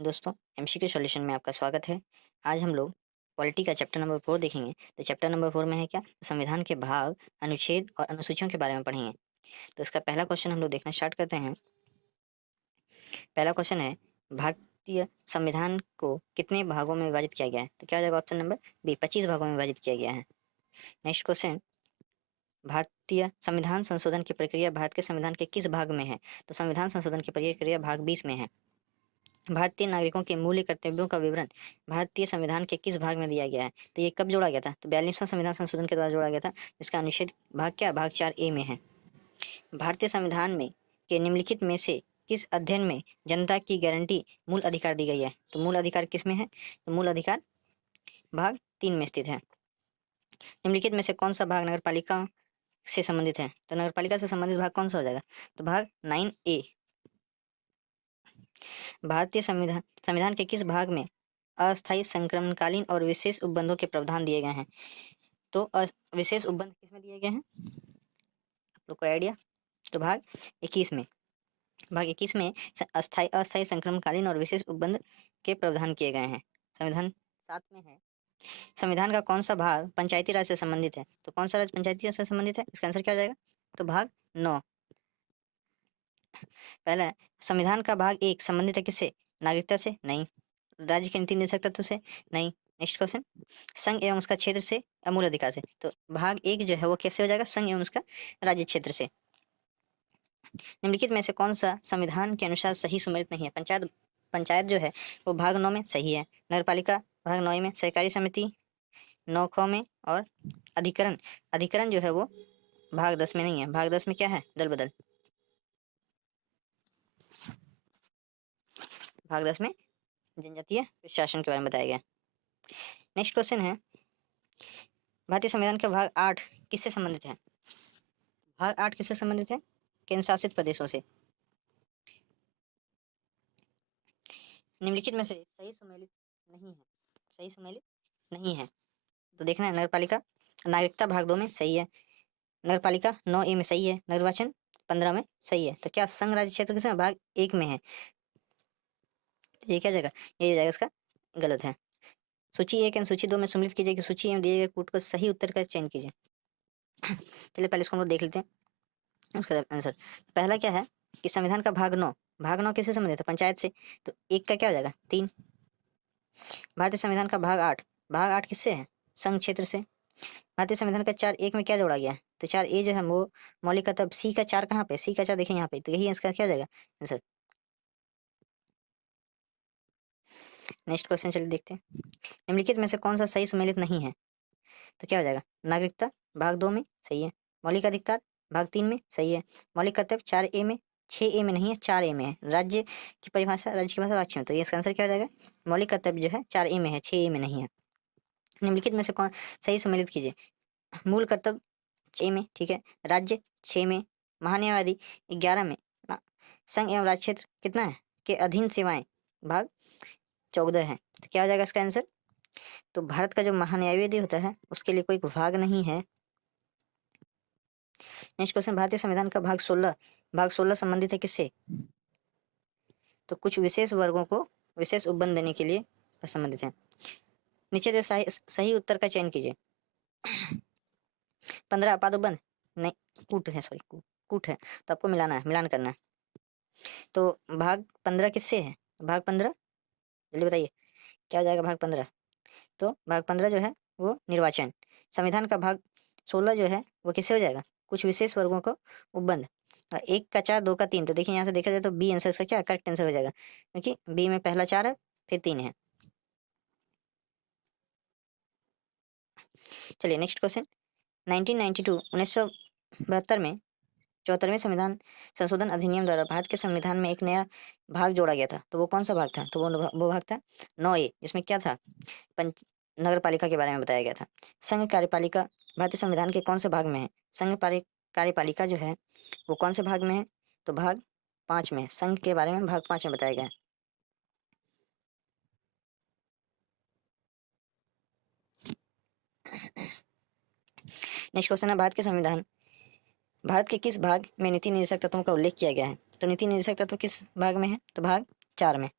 दोस्तों, MCQ solution में आपका स्वागत है। आज हम लोग पॉलिटी का चैप्टर नंबर 4 देखेंगे। तो चैप्टर नंबर 4 में है क्या? संविधान के भाग, अनुच्छेद और अनुसूचियों के बारे में पढ़ेंगे। तो इसका पहला क्वेश्चन हम लोग देखना स्टार्ट करते हैं। पहला क्वेश्चन है, भारतीय संविधान को कितने भागों में विभाजित किया गया है? तो क्या हो जाएगा? ऑप्शन नंबर बी, 25 भागों में विभाजित किया गया है। नेक्स्ट क्वेश्चन, भारतीय संविधान संशोधन की प्रक्रिया भारत के संविधान के किस भाग में है? तो संविधान संशोधन की प्रक्रिया भाग 20 में है। भारतीय नागरिकों के मूल्य कर्तव्यों का विवरण भारतीय संविधान के किस भाग में दिया गया है? तो ये कब जोड़ा गया था? तो 42वां संविधान संशोधन के द्वारा जोड़ा गया था। इसका अनुच्छेद भाग क्या? भाग 4A में है। भारतीय संविधान में के निम्नलिखित में से किस अध्ययन में जनता की गारंटी मूल अधिकार दी गई है? तो मूल अधिकार किस में है? तो मूल अधिकार भाग 3 में स्थित है। निम्नलिखित में से कौन सा भाग नगरपालिका से संबंधित है? तो नगरपालिका से संबंधित भाग कौन सा हो जाएगा? तो भाग 9A। भारतीय संविधान संविधान के किस भाग में अस्थायी संक्रमणकालीन और विशेष उपबंधों के प्रावधान दिए गए हैं? तो विशेष उपबंध किस में दिए गए हैं? आप लोग को आइडिया? तो भाग 21 में। भाग 21 में अस्थायी अस्थायी संक्रमणकालीन और विशेष उपबंध के प्रावधान किए गए हैं। संविधान 7 में है। संविधान का कौन सा भाग पंचायती राज से संबंधित है? तो कौन सा राज पंचायती राज से संबंधित है? इसका आंसर क्या हो जाएगा? तो भाग 9। पहला, संविधान का भाग 1 संबंधित है किससे? नागरिकता से? नहीं। राज्य के नीति निर्देशक तत्व से? नहीं। नेक्स्ट क्वेश्चन, संघ एवं उसका क्षेत्र से या मूल अधिकार से? तो भाग 1 जो है वो कैसे हो जाएगा? संघ एवं उसका राज्य क्षेत्र से। निम्नलिखित में से कौन सा संविधान के अनुसार सही सुमेलित नहीं है? पंचायत पंचायत जो है वो भाग 9 में सही है। नगरपालिका भाग 9 में। सहकारी समिति 9 में। और अधिकरण अधिकरण जो है वो भाग 10 में नहीं है। भाग 10 में क्या है? दल बदल। भाग 10 में जनजातीय प्रशासन के बारे में बताया गया। नेक्स्ट क्वेश्चन है, भारतीय संविधान का भाग 8 किससे संबंधित है? भाग 8 किससे संबंधित है? केंद्र शासित प्रदेशों से। निम्नलिखित में से सही सुमेलित नहीं है। सही सुमेलित नहीं है तो देखना है। नगरपालिका नागरिकता भाग 2 में सही है। नगरपालिका 9A में सही है। निर्वाचन 15 में सही है। तो क्या संघ राज्य क्षेत्र किसमें? भाग 1 में है। ये क्या जाएगा? ये हो जाएगा इसका गलत है। सूची 1 एवं सूची 2 में सम्मिलित कीजिए कि सूची एवं दिए गए कूट को सही उत्तर का चयन कीजिए। चलिए पहले इसको हम लोग देख लेते हैं उसका आंसर। पहला क्या है कि संविधान का भाग 9 किससे संबंधित है? पंचायत से। तो 1 का क्या हो जाएगा? 3। भारतीय संविधान का भाग 8 किससे है? संघ क्षेत्र से। भारतीय संविधान का 4(1) में क्या जोड़ा गया है? तो 4A जो है वो मौलिक का, तब C का 4 कहाँ पे? C का 4 देखें यहाँ पे, तो यही इसका क्या हो जाएगा आंसर। नेक्स्ट क्वेश्चन चलिए देखते हैं। निम्नलिखित में से कौन सा सही सुमेलित नहीं है? तो क्या हो जाएगा? नागरिकता भाग 2 में सही है। मौलिक अधिकार भाग 3 में सही है। मौलिक कर्तव्य 4A में, 6A में नहीं है, 4A में है। राज्य की परिभाषा, राज्य की भाषा वाक्य में, तो ये इसका आंसर क्या हो जाएगा? मौलिक कर्तव्य जो है 4A में है, 6A में नहीं है। निम्नलिखित में से कौन सही सम्मिलित कीजिए? मूल कर्तव्य 6 में, ठीक है। राज्य 6 में। महान्यायवादी 11 में ना। संघ एवं राज्य क्षेत्र कितना है के अधीन सेवाएं भाग 14 है। तो क्या हो जाएगा इसका आंसर? तो भारत का जो महान्यायवादी होता है उसके लिए कोई भाग नहीं है। नेक्स्ट क्वेश्चन, भारतीय संविधान का भाग 16 संबंधित है किससे? तो कुछ विशेष वर्गों को विशेष उपबंध देने के लिए संबंधित है। नीचे दे सही उत्तर का चयन कीजिए। 15 अपादोबंध नहीं, कूट है, सॉरी कूट है, तो आपको मिलान करना है। तो भाग 15 किससे है? भाग 15 जल्दी बताइए क्या हो जाएगा? भाग 15, तो भाग 15 जो है वो निर्वाचन। संविधान का भाग 16 जो है वो किससे हो जाएगा? कुछ विशेष वर्गों को उपबंध। 1 का 4, 2 का 3, तो देखिए यहाँ से देखा जाए तो बी आंसर इसका क्या करेक्ट आंसर हो जाएगा, क्योंकि बी में पहला 4 है फिर 3 है। चलिए नेक्स्ट क्वेश्चन, 1972 में 74वें संविधान संशोधन अधिनियम द्वारा भारत के संविधान में एक नया भाग जोड़ा गया था। तो वो कौन सा भाग था? तो वो भाग था 9A, जिसमें क्या था? पंच नगरपालिका के बारे में बताया गया था। संघ कार्यपालिका भारतीय संविधान के कौन से भाग में है? कार्यपालिका जो है वो कौन से भाग में है? तो भाग 5 में है। संघ के बारे में भाग 5 में बताया गया है। नेक्स्ट क्वेश्चन है, भारत के किस भाग में नीति निर्देशक तत्वों का उल्लेख किया गया है? तो नीति निर्देशक तत्व किस भाग में है? तो भाग 4 में।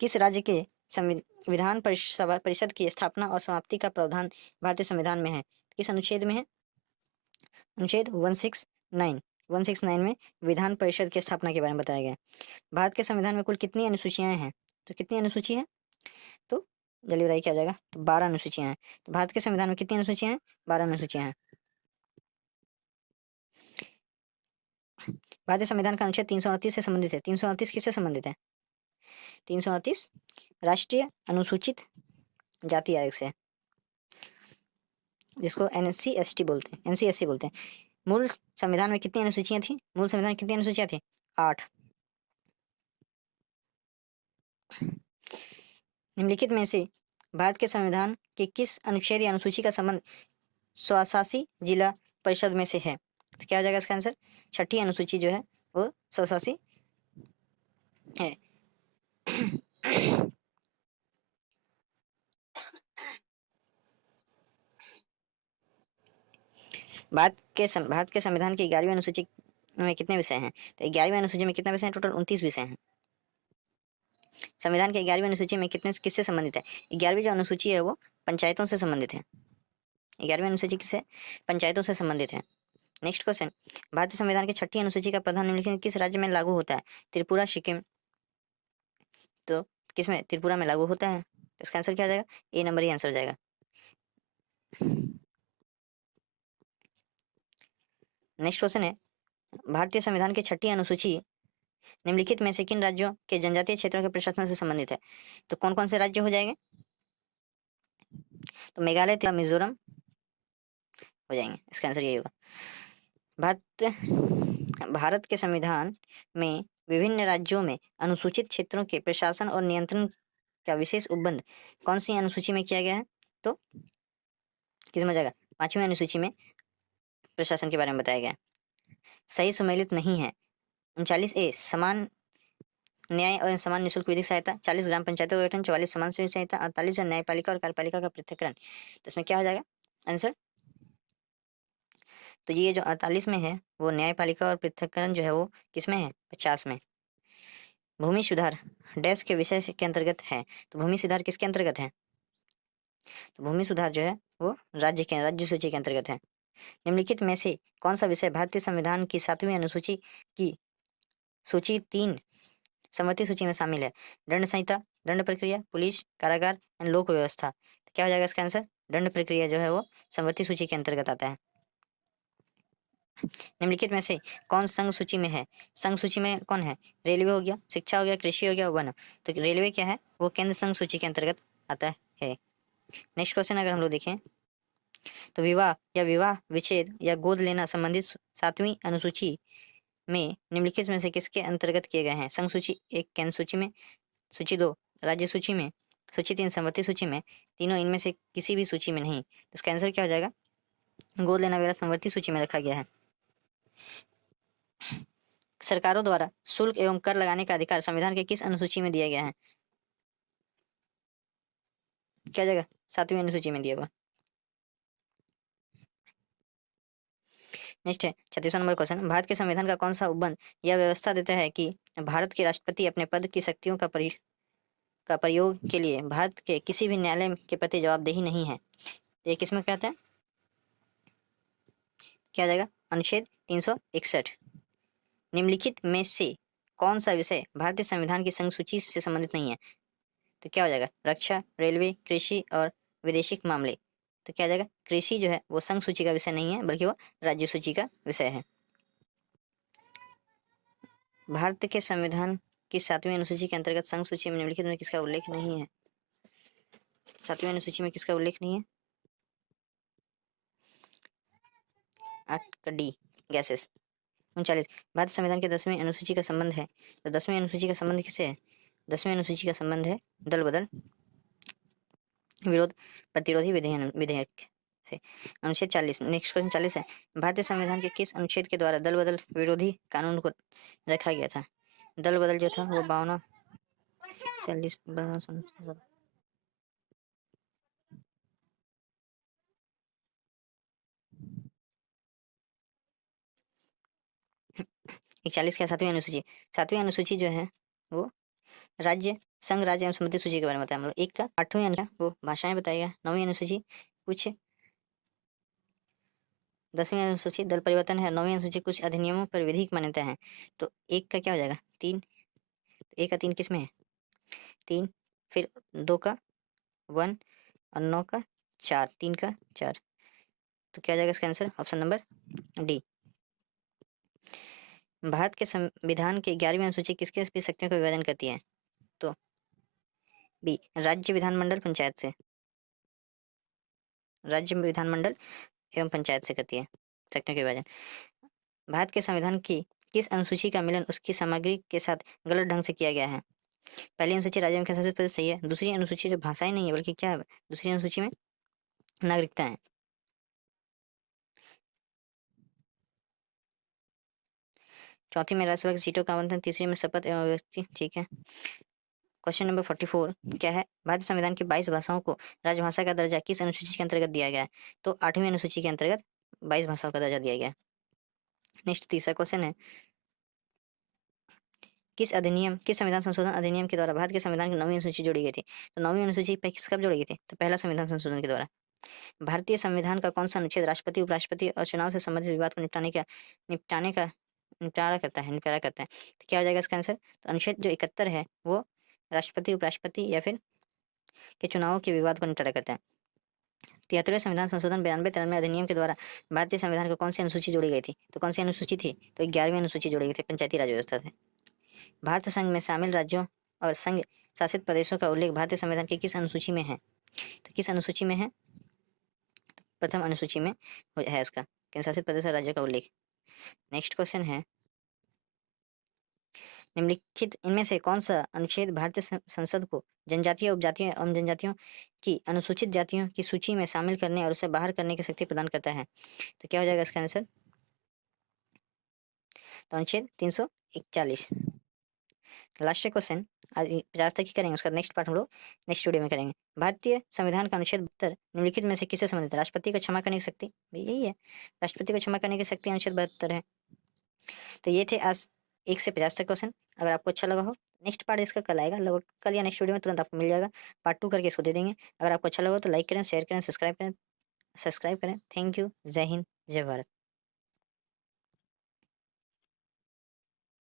किस राज्य के संविधान परिषद की स्थापना और समाप्ति का प्रावधान भारतीय संविधान में है? किस अनुच्छेद में है? अनुच्छेद 169 में विधान परिषद की स्थापना के बारे में बताया गया है। भारत के संविधान में कुल कितनी अनुसूचियां हैं? तो कितनी अनुसूची है? तो जल्दी बताइए क्या हो जाएगा? तो 12 अनुसूचियां हैं। तो भारत के संविधान में कितनी अनुसूचियां हैं? 12 अनुसूचियां हैं। भारतीय संविधान का अनुच्छेद 338 से संबंधित है। 338 किससे संबंधित है? 338 राष्ट्रीय अनुसूचित जाति आयोग से, जिसको NCST बोलते हैं, NCSC बोलते हैं। मूल संविधान में कितनी अनुसूचियां थी? मूल संविधान में कितनी अनुसूचियां थी? 8। निम्नलिखित में से भारत के संविधान के किस अनुच्छेद या अनुसूची का संबंध स्वशासी जिला परिषद में से है? तो क्या हो जाएगा इसका आंसर? 6ठी अनुसूची जो है वो स्वशासी है। भारत के संविधान की 11वीं अनुसूची में कितने विषय हैं? तो 11वीं अनुसूची में कितने विषय हैं? टोटल 29 विषय हैं। संविधान की 11वीं अनुसूची में किससे संबंधित है? 11वीं जो अनुसूची है वो पंचायतों से संबंधित है। 11वीं अनुसूची किससे? पंचायतों से संबंधित है। नेक्स्ट क्वेश्चन, भारतीय संविधान की 6ठी अनुसूची का प्रावधान निम्नलिखित किस राज्य में लागू होता है? त्रिपुरा, सिक्किम। तो किसमें? त्रिपुरा में लागू होता है। इसका आंसर क्या हो जाएगा? ए नंबर ही आंसर हो जाएगा। नेक्स्ट क्वेश्चन है, भारतीय संविधान की 6ठी अनुसूची निम्नलिखित में से किन राज्यों के जनजातीय क्षेत्रों के प्रशासन से संबंधित है? तो कौन कौन से राज्य हो जाएंगे? तो मेघालय, त्रिपुरा, मिजोरम हो जाएंगे। इसका आंसर यही होगा। भारत के संविधान में विभिन्न राज्यों में अनुसूचित क्षेत्रों के प्रशासन और नियंत्रण का विशेष उपबंध कौन सी अनुसूची में किया गया है? तो किस में जाएगा? 5वीं अनुसूची में प्रशासन के बारे में बताया गया है। सही सुमेलित नहीं है। 39A समान न्याय और समान निःशुल्क विधिक सहायता, 40 ग्राम पंचायतों का गठन, 44 समान सेवी सहायता, 48 जो न्यायपालिका और कार्यपालिका का पृथक्करण। तो इसमें क्या हो जाएगा आंसर? तो ये जो 48 में है वो न्यायपालिका और पृथक्करण जो है वो किसमें है? 50 में। भूमि सुधार डैश के विषय के अंतर्गत है। तो भूमि सुधार किसके अंतर्गत है? तो भूमि सुधार जो है वो राज्य सूची के अंतर्गत है। निम्नलिखित में से कौन सा विषय भारतीय संविधान की 7वीं अनुसूची की सूची 3 समवर्ती सूची में शामिल है? दंड संहिता, दंड प्रक्रिया, पुलिस, कारागार एंड लोक व्यवस्था। तो क्या हो जाएगा इसका आंसर? दंड प्रक्रिया जो है वो समवर्ती सूची के अंतर्गत आता है। निम्नलिखित में से कौन संघ सूची में है? संघ सूची में कौन है? रेलवे हो गया, शिक्षा हो गया, कृषि हो गया, वन। तो रेलवे क्या है? वो केंद्र संघ सूची के अंतर्गत आता है। नेक्स्ट क्वेश्चन अगर हम लोग देखें तो विवाह विच्छेद या गोद लेना संबंधित 7वीं अनुसूची में निम्नलिखित में से किसके अंतर्गत किए गए हैं? संघ सूची 1 केंद्र सूची में, सूची 2 राज्य सूची में, सूची 3 समवर्ती सूची में, तीनों इनमें से किसी भी सूची में नहीं। तो इसका आंसर क्या हो जाएगा? गोद लेना वगैरह समवर्ती सूची में रखा गया है। सरकारों द्वारा शुल्क एवं कर लगाने का अधिकार संविधान के किस अनुसूची में दिया गया है? क्या जाएगा? 7वीं अनुसूची में दिया हुआ। नेक्स्ट है 36वां नंबर क्वेश्चन, भारत के संविधान का कौन सा उपबंध यह व्यवस्था देता है कि भारत के राष्ट्रपति अपने पद की शक्तियों का प्रयोग के लिए भारत के किसी भी न्यायालय के प्रति जवाबदेही नहीं है? ये किसमें कहते हैं? क्या जाएगा? अनुच्छेद 361। निम्नलिखित में से कौन सा विषय भारतीय संविधान की संघ सूची से संबंधित नहीं है? तो क्या हो जाएगा? रक्षा, रेलवे, कृषि और विदेशिक मामले। तो क्या जाएगा? कृषि जो है वो संघ सूची का विषय नहीं है बल्कि वो राज्य सूची का विषय है। भारत के संविधान की 7वीं अनुसूची के अंतर्गत संघ सूची में निम्नलिखित में किसका उल्लेख नहीं है? 7वीं अनुसूची में किसका उल्लेख नहीं है? D gases. 39 भारतीय संविधान के 10वीं अनुसूची का संबंध है। तो 10वीं अनुसूची का संबंध किससे है? 10वीं अनुसूची का संबंध है दल बदल विरोध प्रतिरोधी विधेयक से। अनुच्छेद 40। नेक्स्ट क्वेश्चन 40 है, भारतीय संविधान के किस अनुच्छेद के द्वारा दल बदल विरोधी कानून को रखा गया था? दल बदल जो था वो 52 40 41 क्या? 7वीं अनुसूची। 7वीं अनुसूची जो है वो राज्य संघ राज्य एवं समिति सूची के बारे में बताया हम लोग। एक का 8वीं अनुसूची वो भाषाएं बताएगा। 9वीं अनुसूची कुछ 10वीं अनुसूची दल परिवर्तन है। 9वीं अनुसूची कुछ अधिनियमों पर विधिक मान्यता है। तो एक का क्या हो जाएगा 3, एक का 3 किस में है 3, फिर 2 का 1 और 9 का 4, 3 का 4। तो क्या हो जाएगा इसका answer option number D. Bharat के संविधान की 11वीं अनुसूची किसके किस शक्तियों का विभाजन करती है। तो बी राज्य विधानमंडल पंचायत से, राज्य विधानमंडल एवं पंचायत से करती है शक्तियों के विभाजन। भारत के संविधान की किस अनुसूची का मिलन उसकी सामग्री के साथ गलत ढंग से किया गया है। पहली अनुसूची राज्य में शासित प्रदेश सही है। दूसरी अनुसूची जो भाषाएं नहीं है बल्कि क्या है, दूसरी अनुसूची में नागरिकता है। चौथी में राज्यसभा की सीटों का आवंटन, तीसरी में शपथ एवं व्यक्ति। ठीक है। क्वेश्चन नंबर 44 क्या है, भारतीय संविधान की 22 भाषाओं को राजभाषा का दर्जा किस अनुसूची के अंतर्गत दिया गया है। तो 8वीं अनुसूची के अंतर्गत 22 भाषाओं का दर्जा दिया गया है। नेक्स्ट तीसरा क्वेश्चन है, किस संविधान संशोधन अधिनियम के द्वारा भारत के संविधान की 9वीं अनुसूची जोड़ी गई थी। तो 9वीं अनुसूची कब जोड़ी गई थी। तो पहला संविधान संशोधन के द्वारा। भारतीय संविधान का कौन सा अनुच्छेद राष्ट्रपति उपराष्ट्रपति और चुनाव से संबंधित विवाद को निपटारा करता है। तो क्या हो जाएगा इसका आंसर। तो अनुच्छेद जो 71 है वो राष्ट्रपति उपराष्ट्रपति या फिर के चुनावों के विवाद को निपटारा करता है। 73वें संविधान संशोधन 92-93 अधिनियम के द्वारा भारतीय संविधान को कौन सी अनुसूची जोड़ी गई थी। तो कौन सी अनुसूची थी। तो 11वीं अनुसूची जोड़ी गई थी पंचायती राज व्यवस्था से। भारत संघ में शामिल राज्यों और संघ शासित प्रदेशों का उल्लेख भारतीय संविधान की किस अनुसूची में है। तो किस अनुसूची में है। प्रथम अनुसूची में है उसका केंद्र शासित प्रदेश और राज्यों का उल्लेख। नेक्स्ट क्वेश्चन है, निम्नलिखित इनमें से कौन सा अनुच्छेद भारतीय संसद को जनजातीय उपजातियों एवं जनजातियों की अनुसूचित जातियों की सूची में शामिल करने और उसे बाहर करने की शक्ति प्रदान करता है। तो क्या हो जाएगा इसका आंसर। तो अनुच्छेद 341। लास्ट क्वेश्चन आज 50 तक ही करेंगे, उसका नेक्स्ट पार्ट हम लोग नेक्स्ट वीडियो में करेंगे। भारतीय संविधान का अनुच्छेद 72 निम्नलिखित में से किससे संबंधित है। राष्ट्रपति को क्षमा करने की शक्ति, यही है, राष्ट्रपति को क्षमा करने की शक्ति अनुच्छेद 72 है। तो ये थे आज 1 से 50 तक क्वेश्चन। अगर आपको अच्छा लगा हो, नेक्स्ट पार्ट इसका कल आएगा, लगभग कल या नेक्स्ट वीडियो में तुरंत आपको मिल जाएगा। पार्ट 2 करके इसको दे देंगे। अगर आपको अच्छा लगा हो तो लाइक करें, शेयर करें, सब्सक्राइब करें। Thank you. जय हिंद, जय भारत।